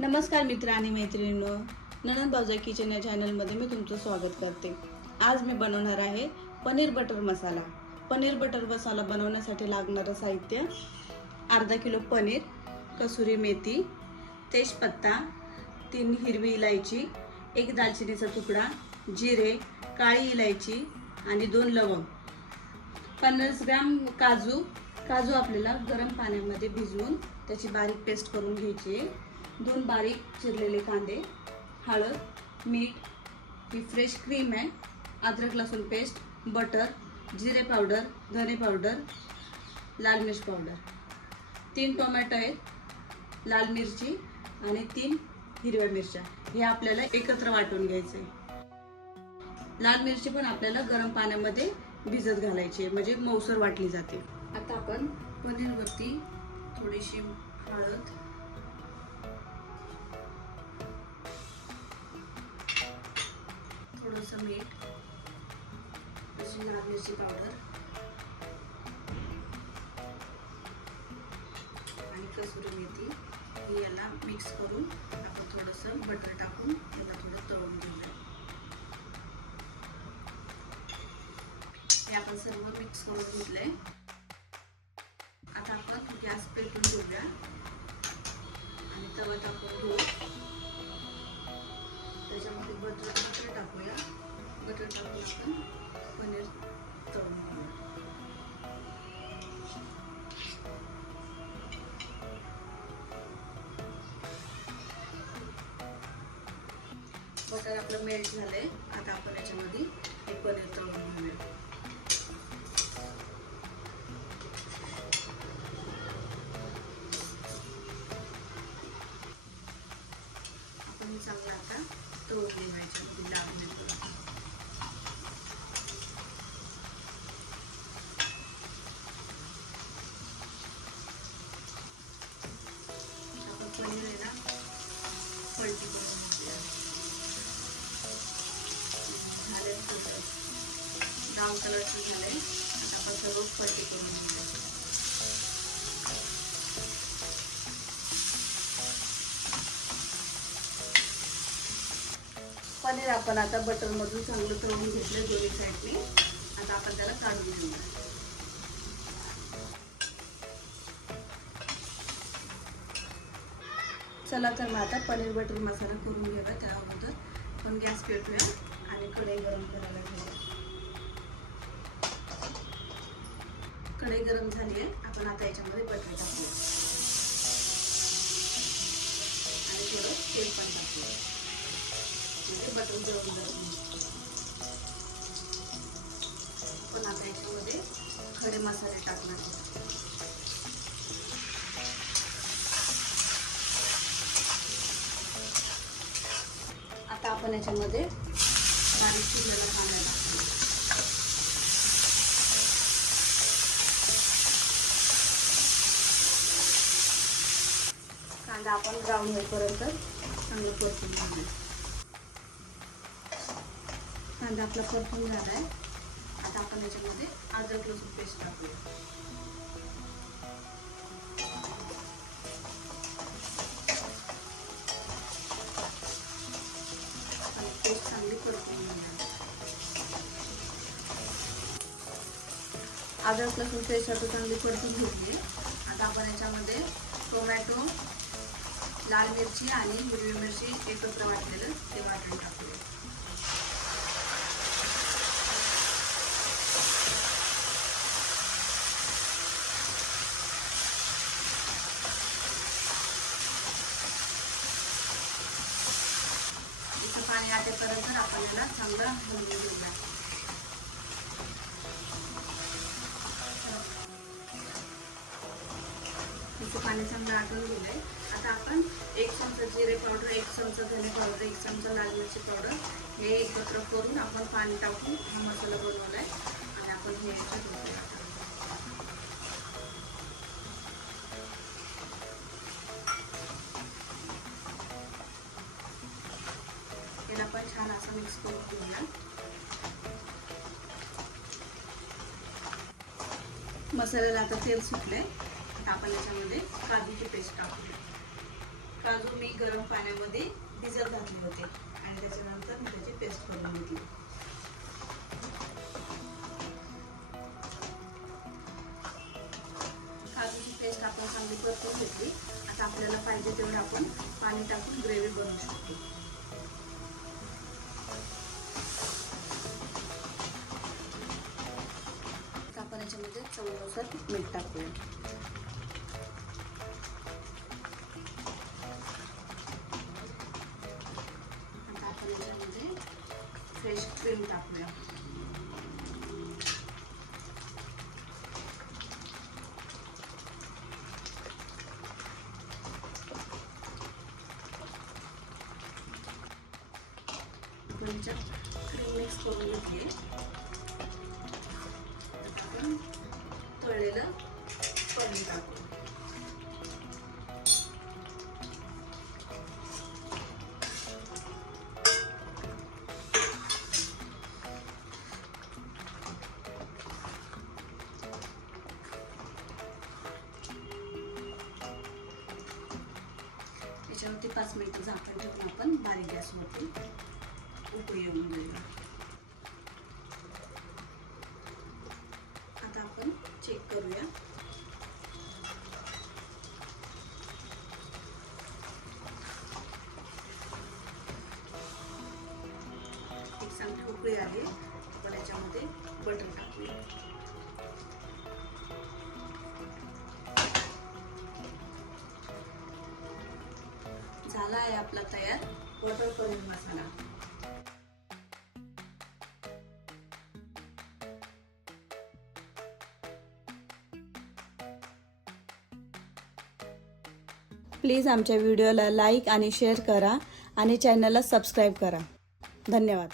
नमस्कार मित्र आणि मैत्रिणींनो, ननंद भाऊजाई किचन या चॅनलमध्ये मी तुमचं स्वागत करते। आज मी बनवणार आहे पनीर बटर मसाला। पनीर बटर मसाला बनवण्यासाठी लागणारं साहित्य: अर्धा किलो पनीर, कसुरी मेथी, तेजपत्ता, 3 हिरवी इलायची, 1 दालचिनीचा तुकडा, जिरे, काळी इलायची आणि 2 लवंग, 50 ग्रॅम काजू आपल्याला गरम पाण्यामध्ये भिजवून त्याची बारीक पेस्ट करून घ्यायची आहे। 2 बारीक चिरलेले कांदे, हळद, मीठ, ही फ्रेश क्रीम आहे, अद्रक लसूण पेस्ट, बटर, जिरे पावडर, धने पावडर, लाल मिर्च पावडर, 3 टोमॅटो आहेत, लाल मिरची आणि 3 हिरव्या मिरच्या। हे आपल्याला एकत्र वाटून घ्यायचे। लाल मिरची पण आपल्याला गरम पाण्यामध्ये भिजत घालायची, म्हणजे मऊसर वाटली जाते। आता आपण पनीरवरती थोडीशी हळद, थोडंसं मीठ, अशी लाल मिरची पावडर आणि कसुरी मेथी हे याला मिक्स करून आपण थोडंसं बटर टाकून याला थोडं तळून घेऊया। हे आपण सर्व मिक्स करून घेतलंय। आता आपण गॅस पेटवून घेऊया आणि तवा टाकून घेऊ। त्याच्यामध्ये बटर टाकूया। बटर टाकून आपण पनीर तळून घेऊया। बटर आपलं मेल्ट झालंय। आता आपण याच्यामध्ये हे पनीर तळून घेऊया। आपण चांगला आता तळून घ्यायचा लाल मिरची। आपण पनीर आहे ना पलटी करून घेऊया। झाले थोडं ब्राऊन कलरचं झालंय। आता आपण सर्व पलटी करून घेऊया। पनीर आपण आता बटर मधून चांगलं तळून घेतलं दोन्ही साईडने। आता आपण त्याला काढून घेऊया। चला तर मग आता पनीर बटर मसाला करून घेऊया। त्या अगोदर आपण गॅस पेटवूया आणि कढई गरम करायला घेऊया। कढई गरम झाली आहे। आपण आता याच्यामध्ये बटर टाकूया आणि थोडं तेल पण टाकूया, म्हणजे बटर जळून जात नाही। पण आता याच्यामध्ये खडे मसाले टाकणार आहेत। आता आपण याच्यामध्ये बारीक चिरलेला कांदा टाकूया। कांदा आपण ब्राऊन होईपर्यंत चांगलं परतून घेऊया। कांदा आपला परतून झालाय। आता आपण याच्यामध्ये अद्रक लसूण पेस्ट टाकूया। पेस्ट चांगली परतून घेऊया। अद्रक लसूण पेस्ट आता चांगली परतून घेतली। आता आपण याच्यामध्ये टोमॅटो, लाल मिरची आणि हिरवी मिरची एकत्र वाटलेलं ते वाटण टाकूया। पाणी आटेपर्यंत आपण याला चांगलं हलवून घेऊया। त्याचं पाणी चांगलं आटून गेलंय। आता आपण 1 चमचा जिरे पावडर, 1 चमचा धने पावडर, 1 चमचा लाल मिरची पावडर हे एकत्र करून आपण पाणी टाकून हा मसाला बनवलाय आणि आपण हे याच्यात घालूया। याला पण छान असं मिक्स करून घेऊया। मसाल्याला आता तेल सुटलंय। आता आपण याच्यामध्ये काजूची पेस्ट टाकूया। काजू मी गरम पाण्यामध्ये भिजत घातले होते आणि त्याच्यानंतर मी त्याची पेस्ट करून घेतली. काजूची पेस्ट आपण चांगली परतून घेतली. आता आपल्याला पाहिजे तेवढं आपण पाणी टाकून ग्रेव्ही बनवू शकतो. आता आपण याच्यामध्ये चवीनुसार मीठ टाकूया. आता आपण याच्यामध्ये फ्रेश क्रीम टाकूया. क्रीम मिक्स करून घेतली. आपण तळलेलं पनीर टाकू. याच्यावरती 5 मिनिटं झाकण ठेवून आपण बारीक गॅसवरती उकळी येऊन देऊया. आता आपण चेक करूया. एक चांगली उकळी आली. आपण याच्यामध्ये बटर टाकूया. झाला आहे आपला तयार बटर पनीर मसाला. प्लीज आमच्या व्हिडिओला लाईक आणि शेअर करा आणि चॅनलला सबस्क्राईब करा. धन्यवाद.